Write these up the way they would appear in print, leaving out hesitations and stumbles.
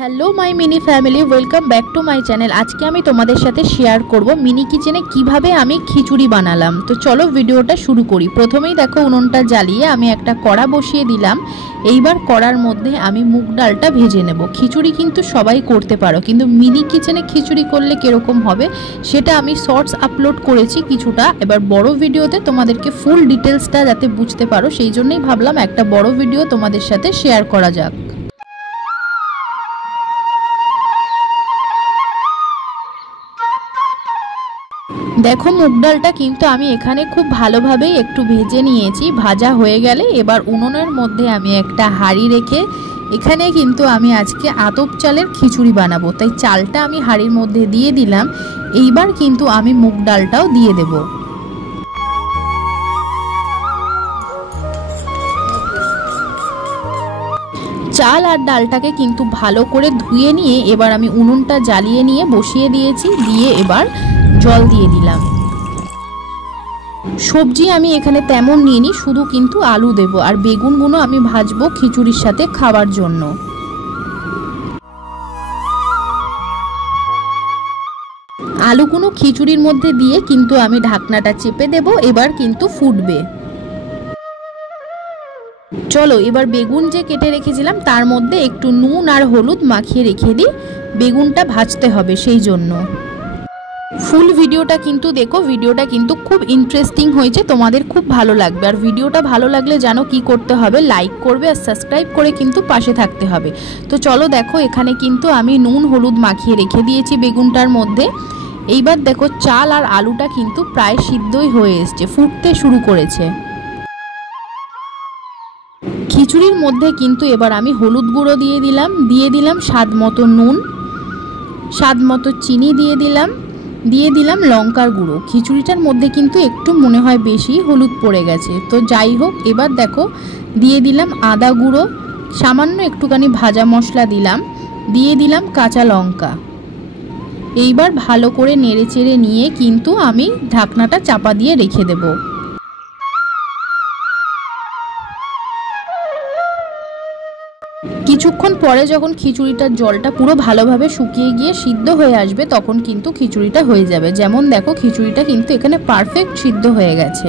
Hello my mini family welcome back to my channel. आज के आमी तोमादेर साथे शेयर करब मिनी किचेने किभाबे आमी खिचुड़ी बानालाम। तो चलो भिडियोटा शुरू करी। प्रथमेई देखो उनुनटा जालिए आमी एकटा कड़ा बसिए दिलाम। एइबार कड़ार मध्य आमी मुग डालटा भेजे नेब। खिचुड़ी किन्तु सबाई करते पारो, किन्तु मिनी किचेने खिचुड़ी करले किरकम होबे सेटा आमी शर्ट्स आपलोड करेछि किछुटा। एबार बड़ो भिडियोते तोमादेरके फुल डिटेल्सटा जाते बुझते पारो सेई जोन्नोई भाबलाम एकटा बड़ो भिडियो तोमादेर साथे शेयर करा जाक। देखो मुग डालटा किन्तु आमी एखाने खूब भालोभाबे एकटू भेजे नियेछि। भाजा हये गेले एबार उनुनेर मध्य आमी एकटा हाड़ी रेखे एखाने किन्तु आमी आजके आतप चालेर खिचुड़ी बानाबो। ताई चालटा आमी हाड़िर मध्य दिये दिलाम। एइबार किन्तु आमी मुग डालटाओ दिये देबो। चाल और डालटाके किन्तु भालो करे धुए निये एबार आमी उनुनटा जालिये निये बसिए दिएछि। दिए एबार जल दिए दिलाम। सब्जी आमी एखाने तेमन निइनि, शुधु किन्तु आलू देबो और बेगुनगुलो आमी भाजबो खिचुड़िर साथे खावार जोन्नो। आलूगुलो खिचुड़िर मध्य दिए किन्तु आमी ढाकनाटा चेपे देबो। एबार किन्तु फुटबे। चलो एबार बेगुन जे केटे रेखेछिलाम तार मध्य एकटू नुन और हलुद माखिए रेखे दिई। बेगुनटा भाजते हबे सेई जोन्नो। फुल भिडियोटा किन्तु देखो, भिडियोटा किन्तु खूब इंटरेस्टिंग होयेछे, तोमादेर खूब भालो लागबे। और भिडियोटा भालो लागले जानो कि करते हबे, लाइक करबे और सबस्क्राइब करे किन्तु पाशे थाकते हबे। तो चलो देखो एखाने किन्तु आमी नुन हलुद माखिए रेखे दिएछि बेगुनटार मध्य। एइबार देखो चाल और आलूटा किन्तु प्राय सिद्धई हये एसेছে, फुटते शुरू करेছে। खिचुड़िर मध्य किन्तु एबार आमी हलुद गुड़ो दिए दिलाम स्वाद मतो नुन, स्वाद मतो चीनी दिए दिलाम लंकार गुड़ो। खिचुड़िटार मध्य किन्तु एकटू मने हय बेशी हलुद पड़े गेछे। तो जाई होक एबार देखो दिए दिलाम आदा गुड़ो, सामान्य एकटूखानी भाजा मशला दिलाम, दिए दिलाम काँचा लंका। एइबार भालो करे नेड़े चेड़े निये किन्तु आमी ढाकनाटा चापा दिए रेखे देबो। কিছুক্ষণ পরে যখন খিচুড়িটার জলটা পুরো ভালোভাবে শুকিয়ে গিয়ে সিদ্ধ হয়ে আসবে তখন কিন্তু খিচুড়িটা হয়ে যাবে। যেমন দেখো খিচুড়িটা কিন্তু এখানে পারফেক্ট সিদ্ধ হয়ে গেছে।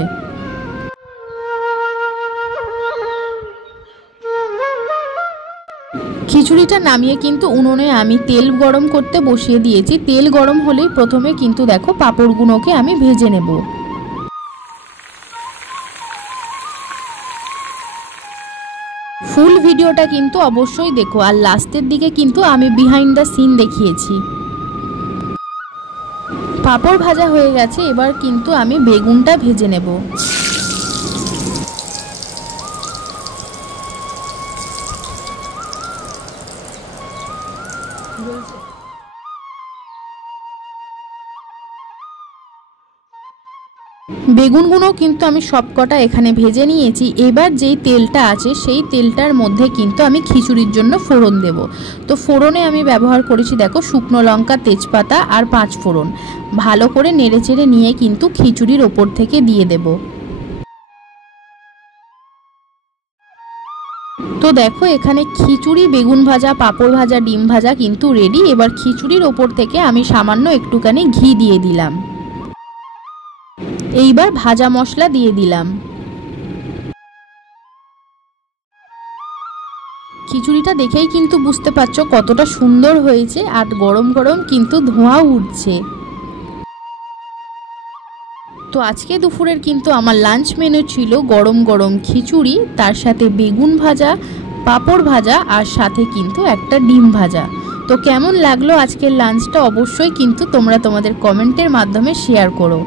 খিচুড়িটা নামিয়ে কিন্তু উনুনে আমি তেল গরম করতে বসিয়ে দিয়েছি। তেল গরম হলেই প্রথমে কিন্তু দেখো পাঁপড়গুলোকে আমি ভেজে নেব। ফুল ভিডিওটা কিন্তু অবশ্যই দেখো আর লাস্টের দিকে কিন্তু আমি বিহাইন্ড দ্য সিন দেখিয়েছি। পাঁপড় ভাজা হয়ে গেছে, এবার কিন্তু আমি বেগুনটা ভেজে নেব। বেগুনগুলো কিন্তু আমি সবকটা এখানে ভেজে নিয়েছি। এবার যেই তেলটা আছে সেই তেলটার মধ্যে কিন্তু আমি খিচুড়ির জন্য ফোড়ন দেব। তো ফোড়নে আমি ব্যবহার করেছি দেখো শুকনো লঙ্কা, তেজপাতা আর 5 ফোড়ন। ভালো করে নেড়েচেড়ে নিয়ে কিন্তু খিচুড়ির ওপর থেকে দিয়ে দেব। তো দেখো এখানে খিচুড়ি, বেগুন ভাজা, পাঁপড় ভাজা, ডিম ভাজা কিন্তু রেডি। এবার খিচুড়ির ওপর থেকে আমি সামান্য একটুখানি ঘি দিয়ে দিলাম। এইবার ভাজা মশলা দিয়ে দিলাম। খিচুড়িটা দেখেই কিন্তু বুঝতে পারছো কতটা সুন্দর হয়েছে আর গরম গরম কিন্তু ধোঁয়া উঠছে। তো আজকে দুপুরের কিন্তু আমার লাঞ্চ মেনু ছিল গরম গরম খিচুড়ি, তার সাথে বেগুন ভাজা, পাঁপড় ভাজা আর সাথে কিন্তু একটা ডিম ভাজা। তো কেমন লাগলো আজকের লাঞ্চটা অবশ্যই কিন্তু তোমরা তোমাদের কমেন্টের মাধ্যমে শেয়ার করো।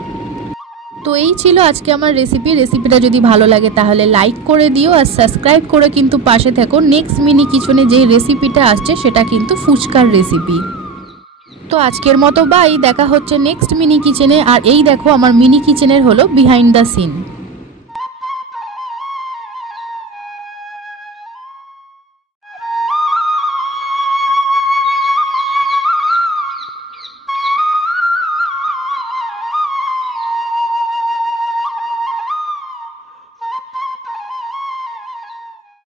তো এই ছিল আজকে আমার রেসিপিটা যদি ভালো লাগে তাহলে লাইক করে দিও আর সাবস্ক্রাইব করে কিন্তু পাশে থেকো। নেক্সট মিনি কিচেনে যে রেসিপিটা আসছে সেটা কিন্তু ফুচকার রেসিপি। তো আজকের মতো বাই, দেখা হচ্ছে নেক্সট মিনি কিচেনে। আর এই দেখো আমার মিনি কিচেনের হলো বিহাইন্ড দ্য সিন।